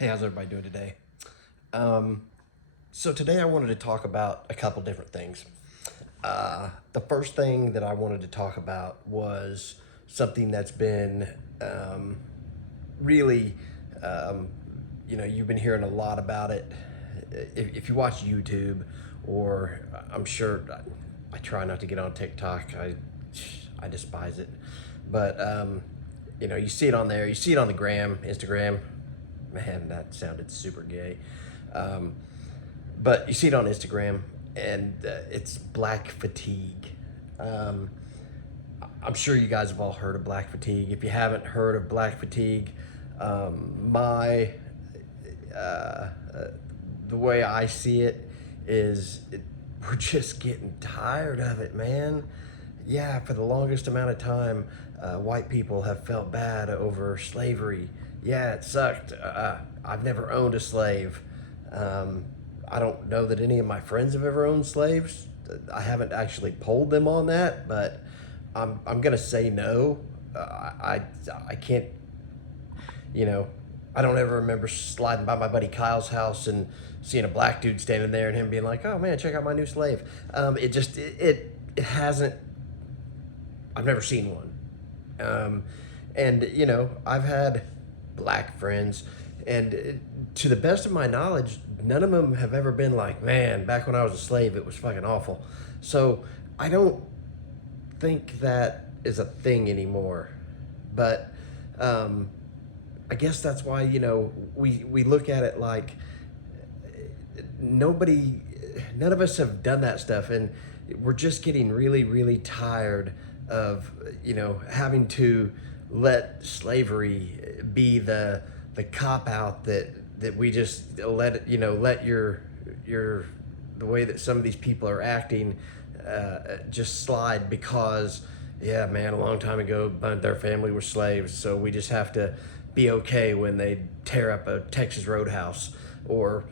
Hey, how's everybody doing today? Um, so today I wanted to talk about a couple different things. The first thing that I wanted to talk about was something that's been um, really, um, you've been hearing a lot about it. If you watch YouTube, or I'm sure I try not to get on TikTok. I despise it, but you see it on there. You see it on the gram, Instagram. Man, that sounded super gay. Um, but you see it on Instagram, and it's black fatigue. Um, I'm sure you guys have all heard of black fatigue. If you haven't heard of black fatigue, my the way I see it is we're just getting tired of it, man. Yeah, for the longest amount of time, white people have felt bad over slavery. Yeah, it sucked. I've never owned a slave. Um, I don't know that any of my friends have ever owned slaves. I haven't actually polled them on that, but I'm gonna say no. I can't, you know, I don't ever remember sliding by my buddy Kyle's house and seeing a black dude standing there and him being like, "Oh man, check out my new slave." It hasn't. I've never seen one. And I've had black friends, and to the best of my knowledge, none of them have ever been like, "Man, back when I was a slave, it was fucking awful." So I don't think that is a thing anymore. But I guess that's why we look at it like nobody, none of us have done that stuff, and we're just getting really, really tired of having to let slavery be the cop out that we just let your the way that some of these people are acting just slide because, yeah, man, a long time ago their family were slaves, so we just have to be okay when they tear up a Texas roadhouse, or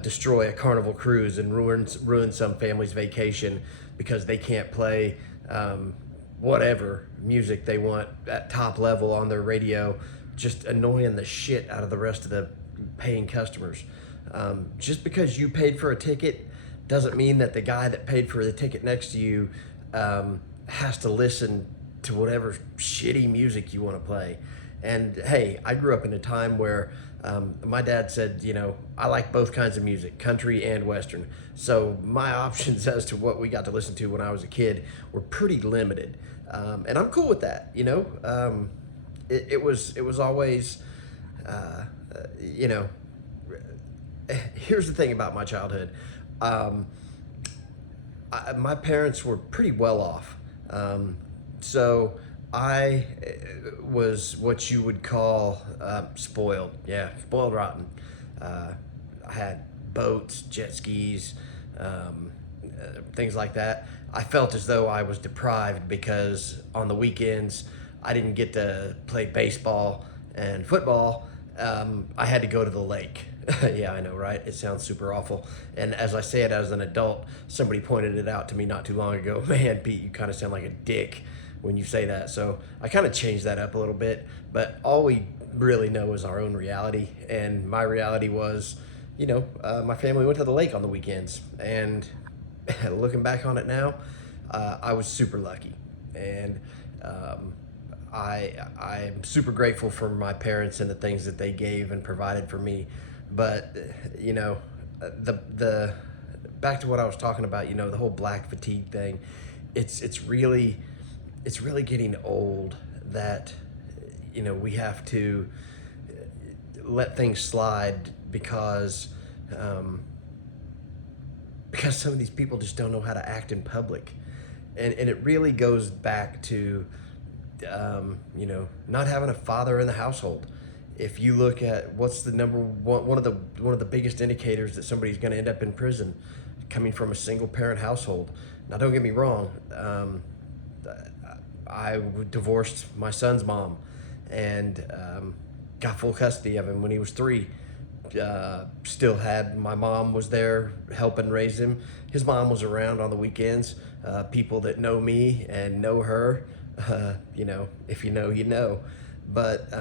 destroy a Carnival cruise and ruin some family's vacation because they can't play whatever music they want at top level on their radio, just annoying the shit out of the rest of the paying customers. Just because you paid for a ticket doesn't mean that the guy that paid for the ticket next to you has to listen to whatever shitty music you want to play. And hey, I grew up in a time where my dad said, I like both kinds of music, country and Western. So my options as to what we got to listen to when I was a kid were pretty limited. And I'm cool with that, it was always, uh, you know, here's the thing about my childhood. Um, my parents were pretty well off. So I was what you would call spoiled. Yeah, spoiled rotten. I had boats, jet skis, things like that. I felt as though I was deprived because on the weekends I didn't get to play baseball and football. I had to go to the lake. Yeah, I know, right? It sounds super awful. And as I say it as an adult, somebody pointed it out to me not too long ago. Man, Pete, you kind of sound like a dick when you say that. So I kind of changed that up a little bit. But all we really know is our own reality. And my reality was, my family went to the lake on the weekends. And looking back on it now, I was super lucky. And I'm super grateful for my parents and the things that they gave and provided for me. But the back to what I was talking about, the whole black fatigue thing. It's really getting old that we have to let things slide because some of these people just don't know how to act in public, and it really goes back to not having a father in the household. If you look at what's the number one of the biggest indicators that somebody's going to end up in prison, coming from a single parent household. Now, don't get me wrong. I divorced my son's mom, and got full custody of him when he was 3. Still had my mom was there helping raise him. His mom was around on the weekends. People that know me and know her, if you know, you know. But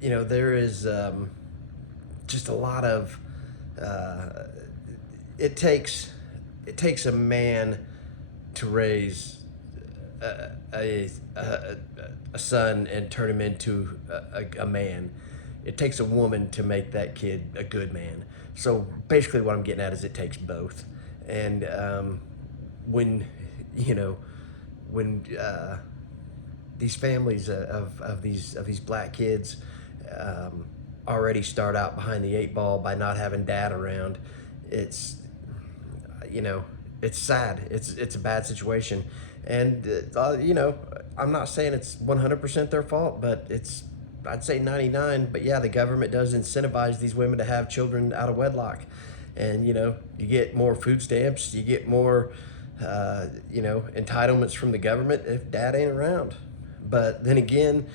there is just a lot of uh, it takes a man to raise a son and turn him into a man. It takes a woman to make that kid a good man. So basically, what I'm getting at is it takes both. And when you know when these families of these black kids already start out behind the eight ball by not having dad around, it's it's sad. It's a bad situation, and I'm not saying it's 100% their fault, but I'd say 99. But yeah, the government does incentivize these women to have children out of wedlock, and you get more food stamps, you get more entitlements from the government if dad ain't around. But then again,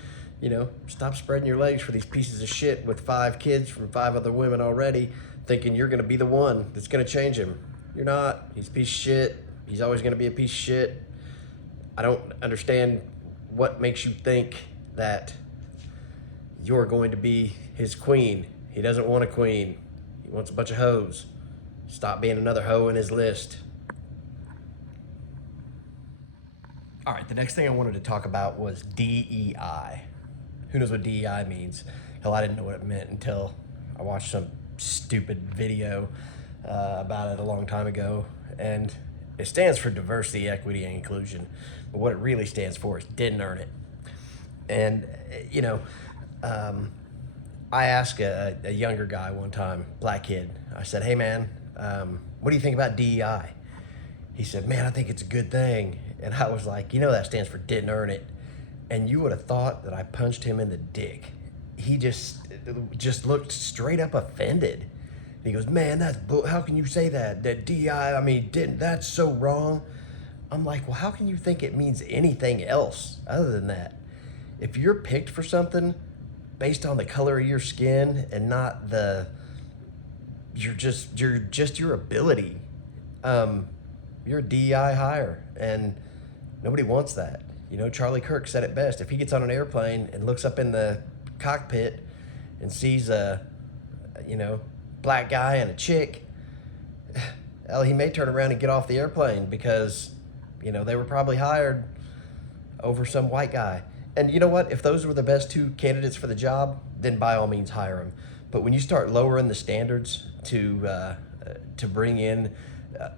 stop spreading your legs for these pieces of shit with 5 kids from 5 other women already, thinking you're going to be the one that's going to change him. You're not. He's a piece of shit. He's always going to be a piece of shit. I don't understand what makes you think that you're going to be his queen. He doesn't want a queen. He wants a bunch of hoes. Stop being another hoe in his list. All right, the next thing I wanted to talk about was DEI. Who knows what DEI means? Hell, I didn't know what it meant until I watched some stupid video about it a long time ago. And it stands for diversity, equity, and inclusion. But what it really stands for is didn't earn it. And, I asked a younger guy one time, black kid, I said, hey man, what do you think about DEI? He said, man, I think it's a good thing. And I was like, that stands for didn't earn it. And you would have thought that I punched him in the dick. He just looked straight up offended. And he goes, man, how can you say that? That DEI, that's so wrong. I'm like, well, how can you think it means anything else other than that? If you're picked for something based on the color of your skin and not you're just your ability, you're a DEI hire, and nobody wants that. Charlie Kirk said it best. If he gets on an airplane and looks up in the cockpit and sees a black guy and a chick, well, he may turn around and get off the airplane because they were probably hired over some white guy. And you know what? If those were the best 2 candidates for the job, then by all means hire them. But when you start lowering the standards to bring in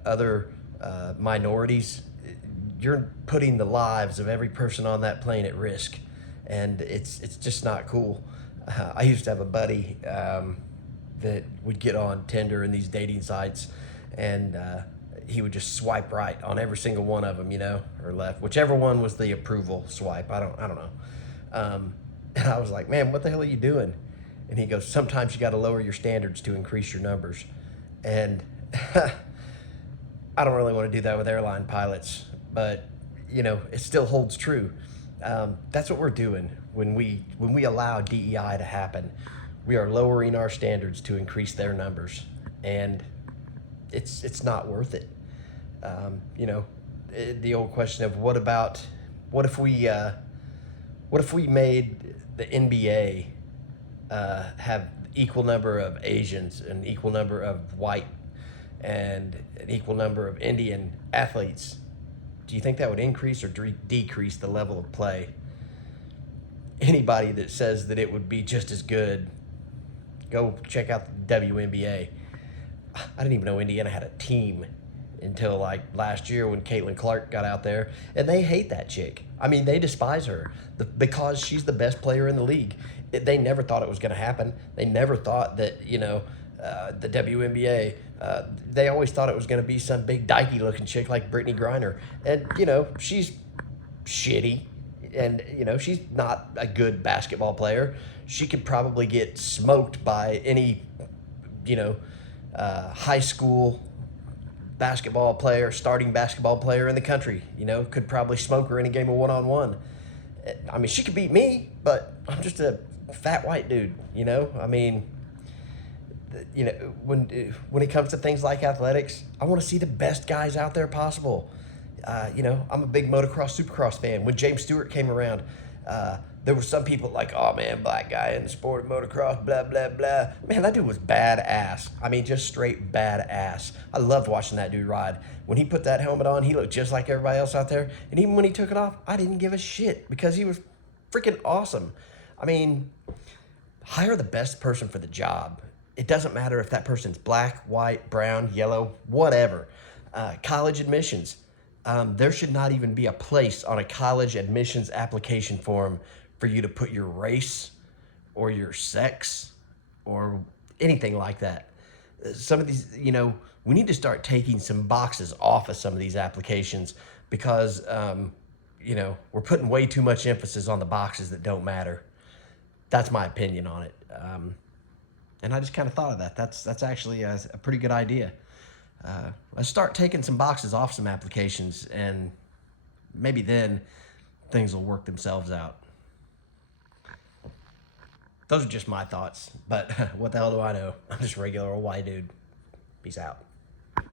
other minorities, you're putting the lives of every person on that plane at risk, and it's just not cool. I used to have a buddy that would get on Tinder and these dating sites, and he would just swipe right on every single one of them, or left, whichever one was the approval swipe. I don't know. And I was like, man, what the hell are you doing? And he goes, sometimes you got to lower your standards to increase your numbers. And I don't really want to do that with airline pilots, but it still holds true. That's what we're doing when we allow DEI to happen. We are lowering our standards to increase their numbers, and it's not worth it. The old question of what if we made the NBA have equal number of Asians, an equal number of white, and an equal number of Indian athletes? Do you think that would increase or decrease the level of play? Anybody that says that it would be just as good, go check out the WNBA. I didn't even know Indiana had a team until like last year when Caitlin Clark got out there, and they hate that chick. They despise her because she's the best player in the league. They never thought it was going to happen. They never thought that the WNBA. They always thought it was going to be some big dykey looking chick like Brittany Griner, and she's shitty, and she's not a good basketball player. She could probably get smoked by any high school starting basketball player in the country. Could probably smoke her in a game of one-on-one. She could beat me, but I'm just a fat white dude. When it comes to things like athletics, I want to see the best guys out there possible. I'm a big motocross, supercross fan. When James Stewart came around, There were some people like, oh man, black guy in the sport of motocross, blah, blah, blah. Man, that dude was badass. I mean, just straight badass. I loved watching that dude ride. When he put that helmet on, he looked just like everybody else out there. And even when he took it off, I didn't give a shit because he was freaking awesome. I mean, hire the best person for the job. It doesn't matter if that person's black, white, brown, yellow, whatever. College admissions. There should not even be a place on a college admissions application form for you to put your race or your sex or anything like that. Some of these, we need to start taking some boxes off of some of these applications because, we're putting way too much emphasis on the boxes that don't matter. That's my opinion on it. And I just kind of thought of that. That's actually a pretty good idea. Let's start taking some boxes off some applications, and maybe then things will work themselves out. Those are just my thoughts, but what the hell do I know? I'm just a regular old white dude. Peace out.